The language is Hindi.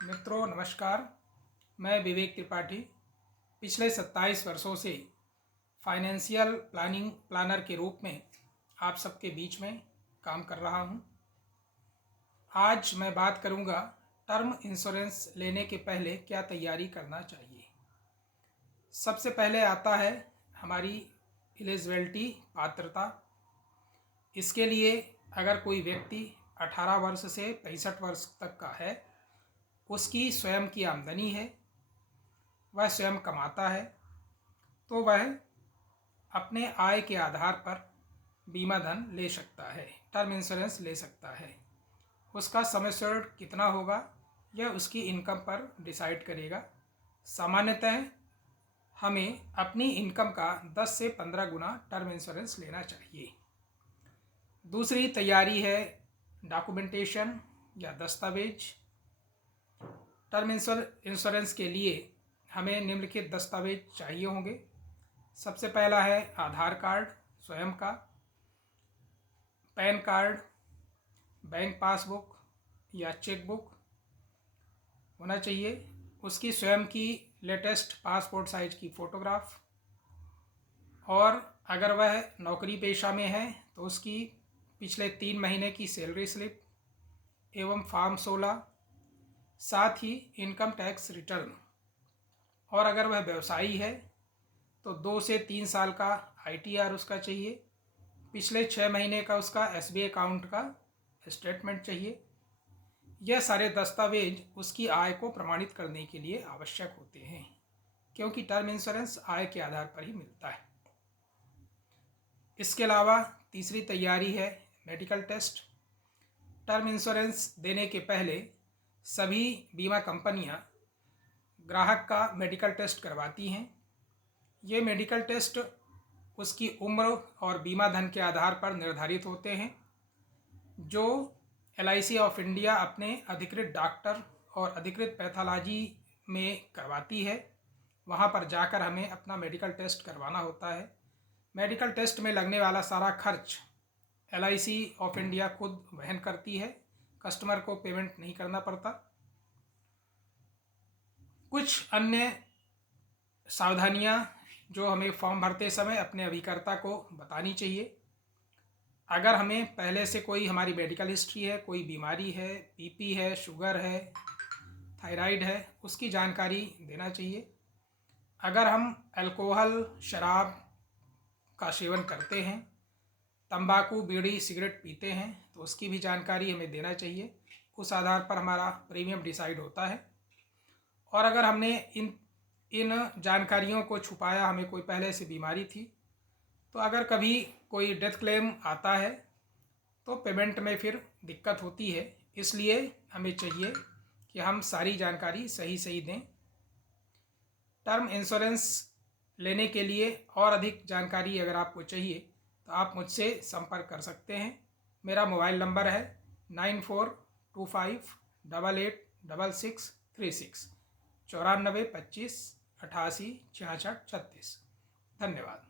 मित्रों नमस्कार। मैं विवेक त्रिपाठी पिछले 27 वर्षों से फाइनेंशियल प्लानर के रूप में आप सबके बीच में काम कर रहा हूं। आज मैं बात करूंगा टर्म इंश्योरेंस लेने के पहले क्या तैयारी करना चाहिए। सबसे पहले आता है हमारी एलिजिबिलिटी, पात्रता। इसके लिए अगर कोई व्यक्ति 18 वर्ष से 65 वर्ष तक का है, उसकी स्वयं की आमदनी है, वह स्वयं कमाता है, तो वह अपने आय के आधार पर बीमा धन ले सकता है, टर्म इंश्योरेंस ले सकता है। उसका सम एश्योर्ड कितना होगा यह उसकी इनकम पर डिसाइड करेगा। सामान्यतः हमें अपनी इनकम का 10 से 15 गुना टर्म इंश्योरेंस लेना चाहिए। दूसरी तैयारी है डॉक्यूमेंटेशन या दस्तावेज। टर्म इंश्योरेंस के लिए हमें निम्नलिखित दस्तावेज चाहिए होंगे। सबसे पहला है आधार कार्ड स्वयं का, पैन कार्ड, बैंक पासबुक या चेक बुक होना चाहिए, उसकी स्वयं की लेटेस्ट पासपोर्ट साइज की फ़ोटोग्राफ, और अगर वह नौकरी पेशा में है तो उसकी पिछले 3 महीने की सैलरी स्लिप एवं फॉर्म 16, साथ ही इनकम टैक्स रिटर्न। और अगर वह व्यवसायी है तो 2 से 3 साल का ITR उसका चाहिए, पिछले 6 महीने का उसका SBI अकाउंट का स्टेटमेंट चाहिए। यह सारे दस्तावेज उसकी आय को प्रमाणित करने के लिए आवश्यक होते हैं, क्योंकि टर्म इंश्योरेंस आय के आधार पर ही मिलता है। इसके अलावा तीसरी तैयारी है मेडिकल टेस्ट। टर्म इंश्योरेंस देने के पहले सभी बीमा कंपनियां ग्राहक का मेडिकल टेस्ट करवाती हैं। ये मेडिकल टेस्ट उसकी उम्र और बीमा धन के आधार पर निर्धारित होते हैं, जो LIC ऑफ इंडिया अपने अधिकृत डॉक्टर और अधिकृत पैथोलॉजी में करवाती है। वहाँ पर जाकर हमें अपना मेडिकल टेस्ट करवाना होता है। मेडिकल टेस्ट में लगने वाला सारा खर्च LIC ऑफ इंडिया खुद वहन करती है, कस्टमर को पेमेंट नहीं करना पड़ता। कुछ अन्य सावधानियां जो हमें फॉर्म भरते समय अपने अभिकर्ता को बतानी चाहिए। अगर हमें पहले से कोई हमारी मेडिकल हिस्ट्री है, कोई बीमारी है, BP है, शुगर है, थायराइड है, उसकी जानकारी देना चाहिए। अगर हम अल्कोहल, शराब का सेवन करते हैं, तंबाकू, बीड़ी, सिगरेट पीते हैं, तो उसकी भी जानकारी हमें देना चाहिए। उस आधार पर हमारा प्रीमियम डिसाइड होता है। और अगर हमने इन जानकारियों को छुपाया, हमें कोई पहले से बीमारी थी, तो अगर कभी कोई डेथ क्लेम आता है तो पेमेंट में फिर दिक्कत होती है। इसलिए हमें चाहिए कि हम सारी जानकारी सही दें। टर्म इंश्योरेंस लेने के लिए और अधिक जानकारी अगर आपको चाहिए तो आप मुझसे संपर्क कर सकते हैं। मेरा मोबाइल नंबर है 9425886636 94 25 88 66 36। धन्यवाद।